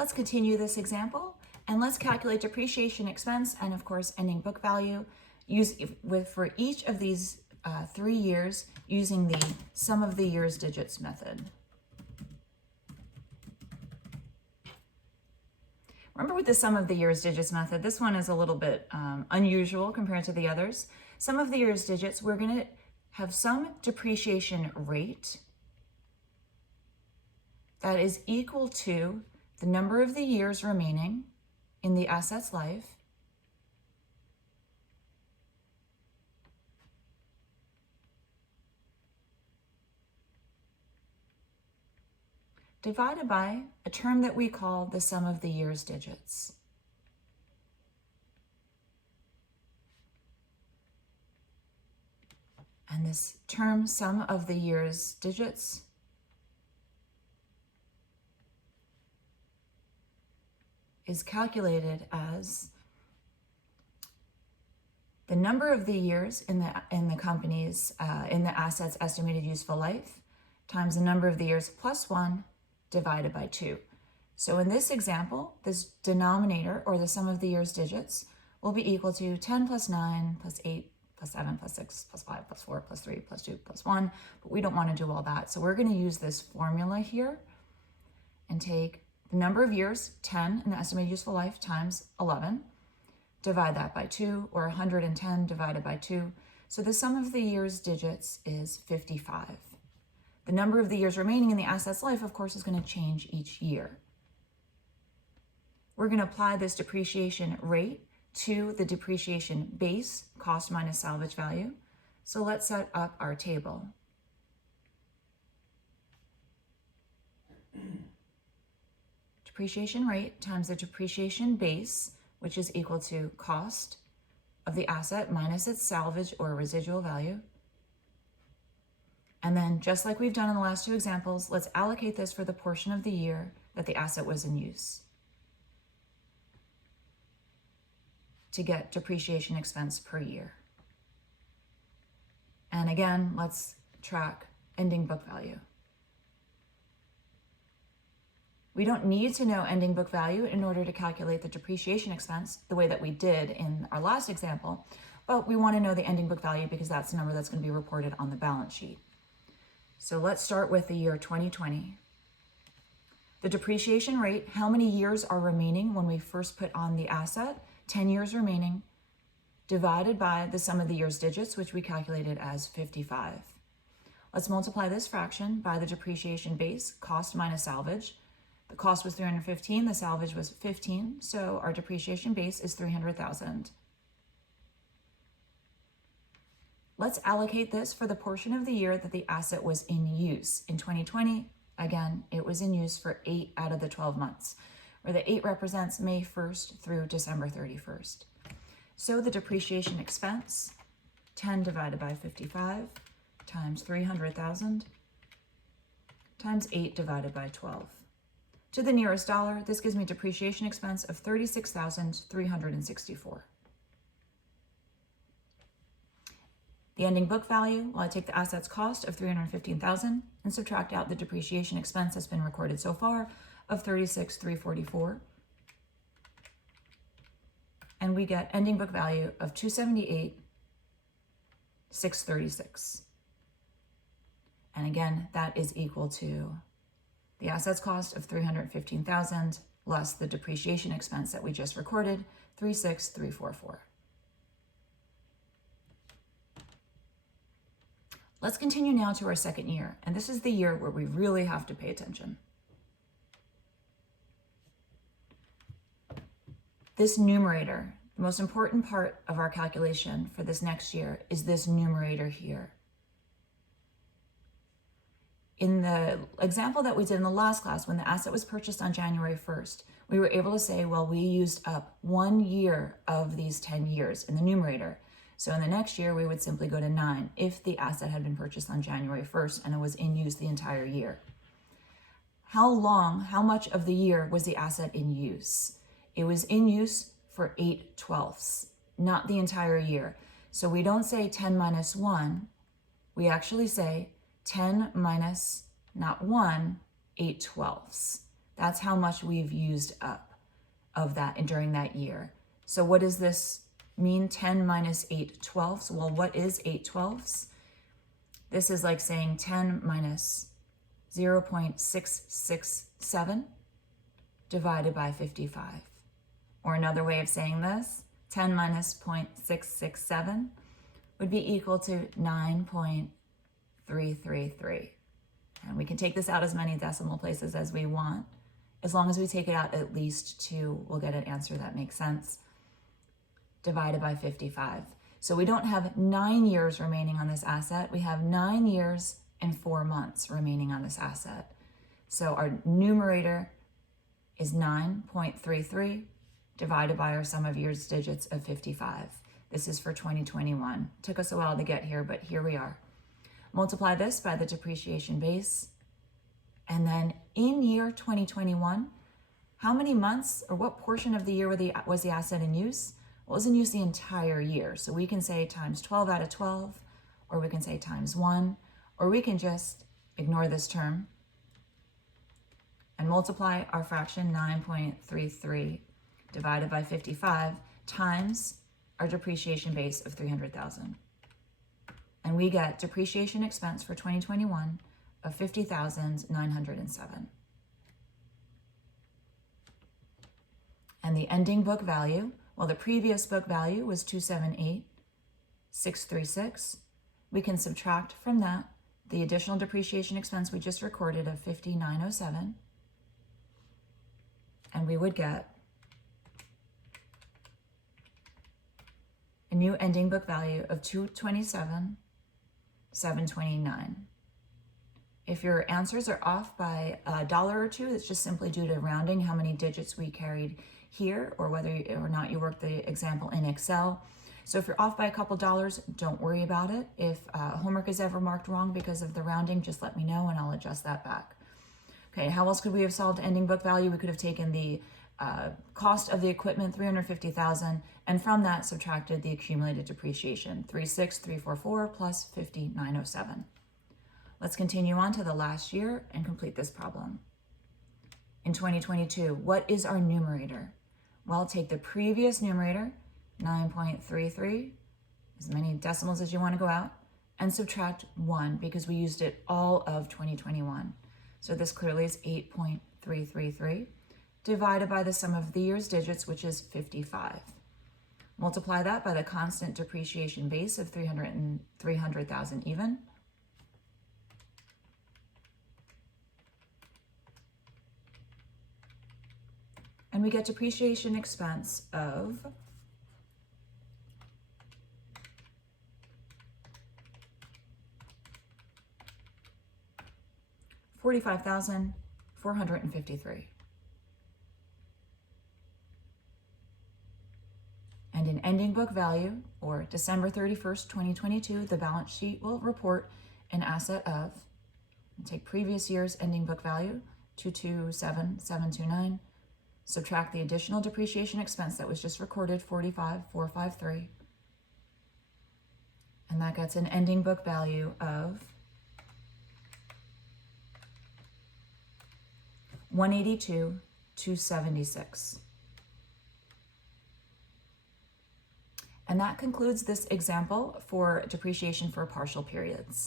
Let's continue this example and let's calculate depreciation expense and of course ending book value for each of these 3 years using the sum of the years digits method. Remember with the sum of the years digits method, this one is a little bit unusual compared to the others. Sum of the years digits, we're going to have some depreciation rate that is equal to the number of the years remaining in the asset's life divided by a term that we call the sum of the years digits. And this term, sum of the years digits, is calculated as the number of the years in the company's in the asset's estimated useful life times the number of the years plus 1 divided by 2. So in this example, this denominator, or the sum of the years digits, will be equal to 10 plus 9 plus 8 plus 7 plus 6 plus 5 plus 4 plus 3 plus 2 plus 1, but we don't want to do all that. So we're going to use this formula here and take the number of years, 10 in the estimated useful life, times 11, divide that by 2, or 110 divided by 2. So the sum of the years digits is 55. The number of the years remaining in the asset's life, of course, is going to change each year. We're going to apply this depreciation rate to the depreciation base, cost minus salvage value. So let's set up our table. Depreciation rate times the depreciation base, which is equal to cost of the asset minus its salvage or residual value. And then, just like we've done in the last 2 examples, let's allocate this for the portion of the year that the asset was in use to get depreciation expense per year. And again, let's track ending book value. We don't need to know ending book value in order to calculate the depreciation expense the way that we did in our last example, but we want to know the ending book value because that's the number that's going to be reported on the balance sheet. So let's start with the year 2020. The depreciation rate, how many years are remaining when we first put on the asset? 10 years remaining, divided by the sum of the years digits, which we calculated as 55. Let's multiply this fraction by the depreciation base, cost minus salvage. The cost was 315, the salvage was 15, so our depreciation base is 300,000. Let's allocate this for the portion of the year that the asset was in use. In 2020, again, it was in use for 8 out of the 12 months, where the 8 represents May 1st through December 31st. So the depreciation expense, 10 divided by 55 times 300,000 times 8 divided by 12. To the nearest dollar, this gives me depreciation expense of 36,364. The ending book value, well, I take the asset's cost of 315,000 and subtract out the depreciation expense that's been recorded so far of 36,344. And we get ending book value of 278,636. And again, that is equal to the asset's cost of 315,000 less the depreciation expense that we just recorded, 36,344. Let's continue now to our second year, and this is the year where we really have to pay attention. This numerator, the most important part of our calculation for this next year, is this numerator here. In the example that we did in the last class, when the asset was purchased on January 1st, we were able to say, well, we used up 1 year of these 10 years in the numerator. So in the next year, we would simply go to 9 if the asset had been purchased on January 1st and it was in use the entire year. How much of the year was the asset in use? It was in use for 8/12, not the entire year. So we don't say 10 minus 1, we actually say 10 minus, not 1, 8/12. That's how much we've used up of that during that year. So what does this mean? 10 minus 8/12. Well, what is 8/12? This is like saying 10 minus 0.667 divided by 55. Or another way of saying this, 10 minus 0.667 would be equal to 9.333. And we can take this out as many decimal places as we want. As long as we take it out at least 2, we'll get an answer that makes sense. Divided by 55. So we don't have 9 years remaining on this asset. We have 9 years and 4 months remaining on this asset. So our numerator is 9.33 divided by our sum of years digits of 55. This is for 2021. Took us a while to get here, but here we are. Multiply this by the depreciation base. And then in year 2021, how many months or what portion of the year was the asset in use? Well, it was in use the entire year. So we can say times 12 out of 12, or we can say times 1, or we can just ignore this term and multiply our fraction 9.33 divided by 55 times our depreciation base of 300,000. And we get depreciation expense for 2021 of 50,907. And the ending book value, well, the previous book value was 278,636. We can subtract from that the additional depreciation expense we just recorded of 50,907. And we would get a new ending book value of 227,729. If your answers are off by $1 or $2, it's just simply due to rounding how many digits we carried here, or whether or not you work the example in Excel. So if you're off by a couple dollars, don't worry about it. If homework is ever marked wrong because of the rounding, just let me know and I'll adjust that back. Okay, how else could we have solved ending book value? We could have taken the cost of the equipment, 350,000, and from that subtracted the accumulated depreciation, 36,344 plus 50,907. Let's continue on to the last year and complete this problem. In 2022, what is our numerator? Well, take the previous numerator, 9.33, as many decimals as you want to go out, and subtract 1 because we used it all of 2021. So this clearly is 8.333 divided by the sum of the year's digits, which is 55. Multiply that by the constant depreciation base of 300,000 even. And we get depreciation expense of $45,453. And in ending book value, or December 31st, 2022, the balance sheet will report an asset of, take previous year's ending book value, 227,729, subtract the additional depreciation expense that was just recorded, 45,453, and that gets an ending book value of 182,276. And that concludes this example for depreciation for partial periods.